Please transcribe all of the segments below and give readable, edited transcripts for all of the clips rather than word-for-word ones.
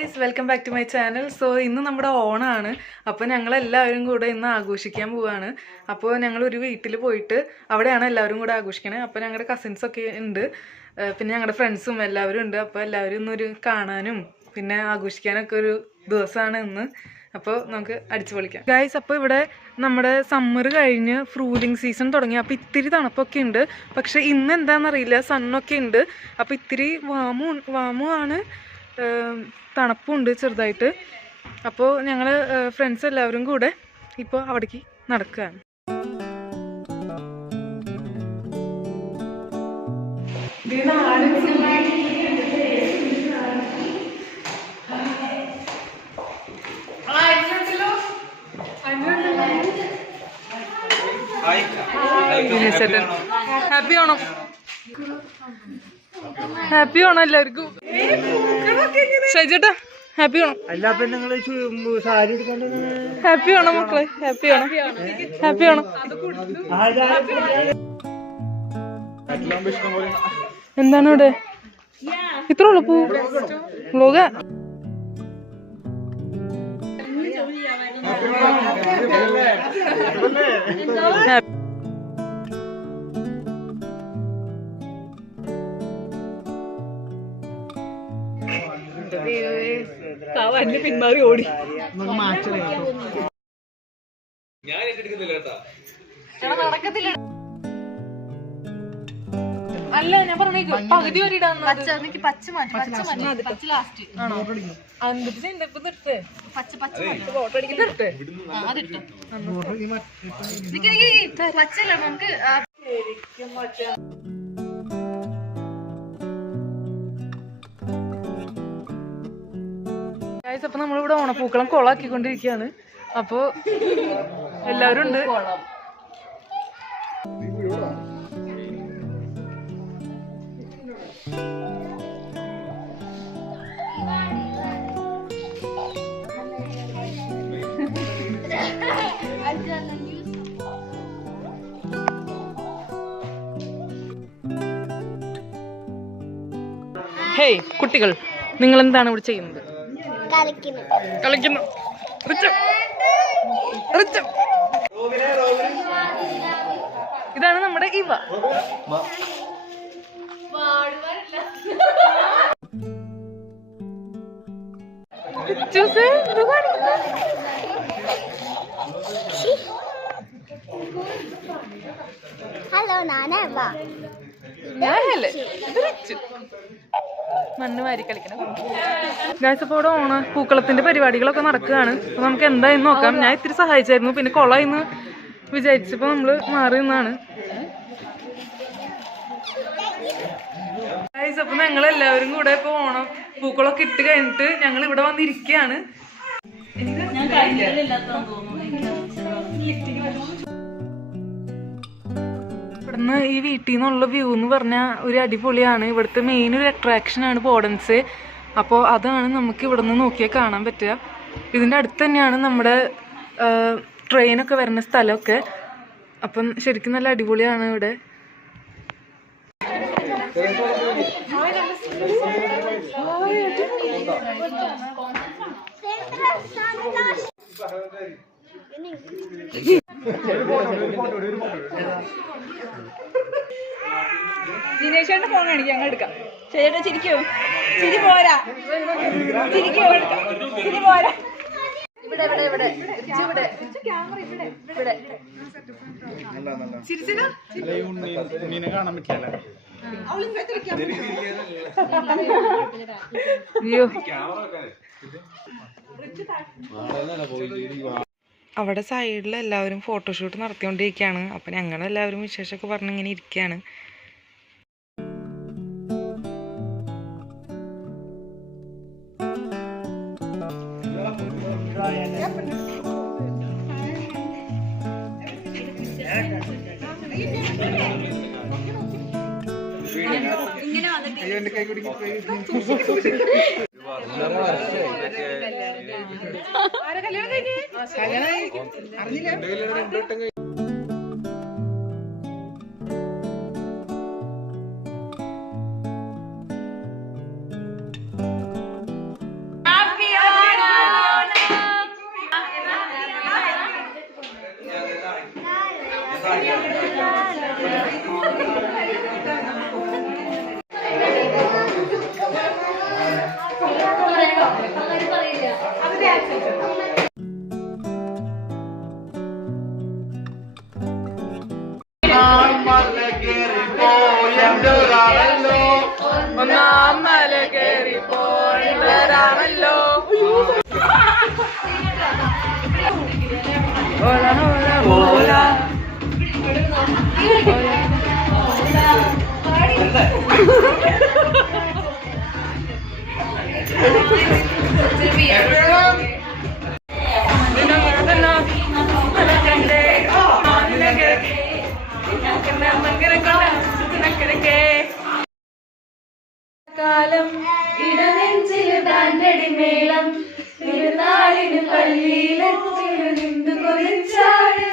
Guys, welcome back to my channel. So ഇന്ന് നമ്മുടെ ഓണാണ്. അപ്പോൾ ഞങ്ങളെല്ലാവരും കൂടെ ഇന്ന് ആഘോഷിക്കാൻ പോവാണ്. അപ്പോൾ ഞങ്ങൾ ഒരു വീട്ടിൽ പോയിട്ട് അവിടെയാണ് എല്ലാവരും കൂടെ ആഘോഷിക്കണേ. അപ്പോൾ ഞങ്ങളുടെ കസിൻസൊക്കെ ഉണ്ട്, പിന്നെ ഞങ്ങളുടെ ഫ്രണ്ട്സും എല്ലാവരും ഉണ്ട്. അപ്പോൾ എല്ലാവരും ഇന്നൊരു കാണാനും പിന്നെ ആഘോഷിക്കാനൊക്കെ ഒരു ദിവസമാണ് ഇന്ന്. അപ്പോൾ നമുക്ക് അടിച്ചു പൊളിക്കാം ഗൈസ്. അപ്പോൾ ഇവിടെ നമ്മുടെ സമ്മർ കഴിഞ്ഞ് ഫ്രൂലിംഗ് സീസൺ തുടങ്ങി. അപ്പോൾ ഇത്തിരി തണുപ്പൊക്കെ ഉണ്ട്, പക്ഷെ ഇന്ന് എന്താണെന്നറിയില്ല, സണ്ണൊക്കെ ഉണ്ട്. അപ്പോൾ ഇത്തിരി വാമുമാണ്, തണുപ്പുണ്ട് ചെറുതായിട്ട്. അപ്പോൾ ഞങ്ങൾ ഫ്രണ്ട്സ് എല്ലാവരും കൂടെ ഇപ്പോൾ അവിടേക്ക് നടക്കുകയാണ്. ഹാപ്പി ഓണം, ഹാപ്പി ഓണം എല്ലാവർക്കും. ഷൈജേട്ടാ ഹാപ്പി ഓണം. ഹാപ്പി ഓണം മക്കളെ, ഹാപ്പി ഓണം, ഹാപ്പി ഓണം. എന്താണ് ഇവിടെ ഇത്ര ഉള്ളു പൂ വ്ലോഗ? പിന്മാറി ഓടി. അല്ല ഞാൻ പറഞ്ഞേക്ക് പകുതി വരെ ഇടാന്ന്. അപ്പൊ നമ്മളിവിടെ ഓണപ്പൂക്കളം കൊളാക്കിക്കൊണ്ടിരിക്കുകയാണ്. അപ്പൊ എല്ലാവരും ഉണ്ട്. ഹേയ് കുട്ടികൾ, നിങ്ങൾ എന്താണ് ഇവിടെ ചെയ്യുന്നത്? കളിക്കുന്നു. ഇതാണ് നമ്മുടെ ഇവ. ഹലോ, ഞാനല്ലേ മണ്ണ് വാരി കളിക്കണം ഗൈസ്. അപ്പോൾ ഇവിടെ ഓണ പൂക്കളത്തിന്റെ പരിപാടികളൊക്കെ നടക്കുകയാണ്. അപ്പോൾ നമുക്ക് എന്തായെന്ന് നോക്കാം. ഞാൻ ഇത്തിരി സഹായിച്ചായിരുന്നു, പിന്നെ കൊളായിന്ന് വിചാരിച്ചപ്പോൾ നമ്മള് മാറി നിന്നാണ് ഗൈസ്. അപ്പോൾ ഞങ്ങൾ എല്ലാവരും കൂടെ ഇപ്പോൾ ഓണം പൂക്കളൊക്കെ ഇട്ട് കഴിഞ്ഞിട്ട് ഞങ്ങൾ ഇവിടെ വന്നിരിക്കുകയാണ്. ഇവിടുന്ന് ഈ വീട്ടിൽ നിന്നുള്ള വ്യൂ എന്ന് പറഞ്ഞാൽ ഒരു അടിപൊളിയാണ്. ഇവിടുത്തെ മെയിൻ ഒരു അട്രാക്ഷൻ ആണ് ബോർഡൻസ്. അപ്പോൾ അതാണ് നമുക്ക് ഇവിടെ നിന്ന് നോക്കിയാൽ കാണാൻ പറ്റുക. ഇതിൻ്റെ അടുത്ത് തന്നെയാണ് നമ്മുടെ ട്രെയിനൊക്കെ വരുന്ന സ്ഥലമൊക്കെ. അപ്പം ശരിക്കും നല്ല അടിപൊളിയാണ് ഇവിടെ. ദിനേശേട്ടന്റെ ഫോൺ കാണിക്കാം, ഞങ്ങൾ എടുക്കാം. ചേട്ടാ ചിരിക്കോ? ചിരി പോരാ, ചിരിക്കോ? ചിരി പോരാ. ഇവിടെ ഇവിടെ ഇവിടെ ഇവിടെ ക്യാമറ ഇവിടെ ഇവിടെ കാണാൻ പറ്റില്ല. അവിടെ സൈഡിൽ എല്ലാവരും ഫോട്ടോഷൂട്ട് നടത്തിക്കൊണ്ടിരിക്കുകയാണ്. അപ്പം ഞങ്ങളെല്ലാവരും വിശേഷമൊക്കെ പറഞ്ഞ് ഇങ്ങനെ ഇരിക്കുകയാണ്. ഒന്നാം മല കയറി പോരാമല്ലോ. ഓല ഓല ഓല കാലം ഇടനെഞ്ചില് ബാൻഡടി മേളം തിരുനാളിന് പള്ളിയിലെത്തിരുന്നു കൊതിച്ചാട്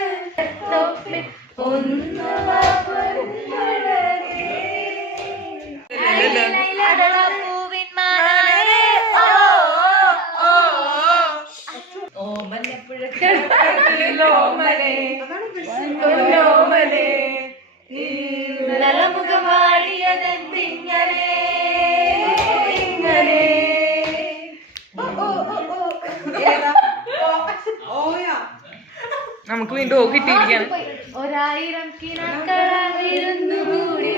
നലമുഖമാടിയതെന്തിങ്ങനെ ഇങ്ങനെ നമുക്ക് വീണ്ടും കിട്ടിയിരിക്കുകയാണ്. 1000 കിനാക്കളായിരുന്നു കൂടി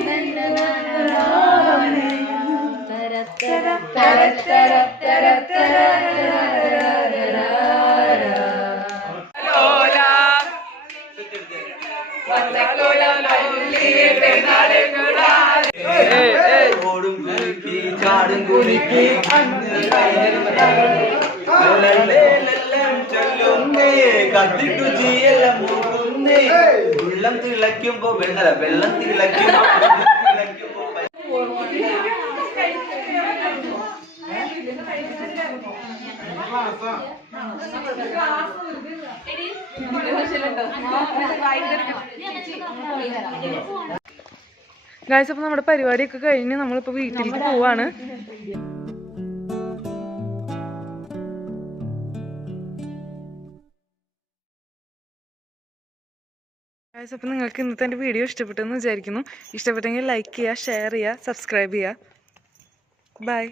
ഓടും കുലുക്കി ചാടും കുലുക്കി ചൊല്ലുന്നേ കത്തിട്ടു ചെയ്യെല്ലാം മൂക്കുന്നേ വെള്ളം തിളയ്ക്കുമ്പോ വെള്ളം തിളയ്ക്കുമ്പോ ഗായ്സ്, അപ്പോൾ നമ്മുടെ പരിപാടിയൊക്കെ കഴിഞ്ഞ് നമ്മളിപ്പോൾ വീട്ടിലേക്ക് പോവാണ്. ഗായ്സ്, അപ്പോൾ നിങ്ങൾക്ക് ഇന്നത്തെ എൻ്റെ വീഡിയോ ഇഷ്ടപ്പെട്ടെന്ന് വിചാരിക്കുന്നു. ഇഷ്ടപ്പെട്ടെങ്കിൽ ലൈക്ക് ചെയ്യുക, ഷെയർ ചെയ്യുക, സബ്സ്ക്രൈബ് ചെയ്യുക. ബൈ.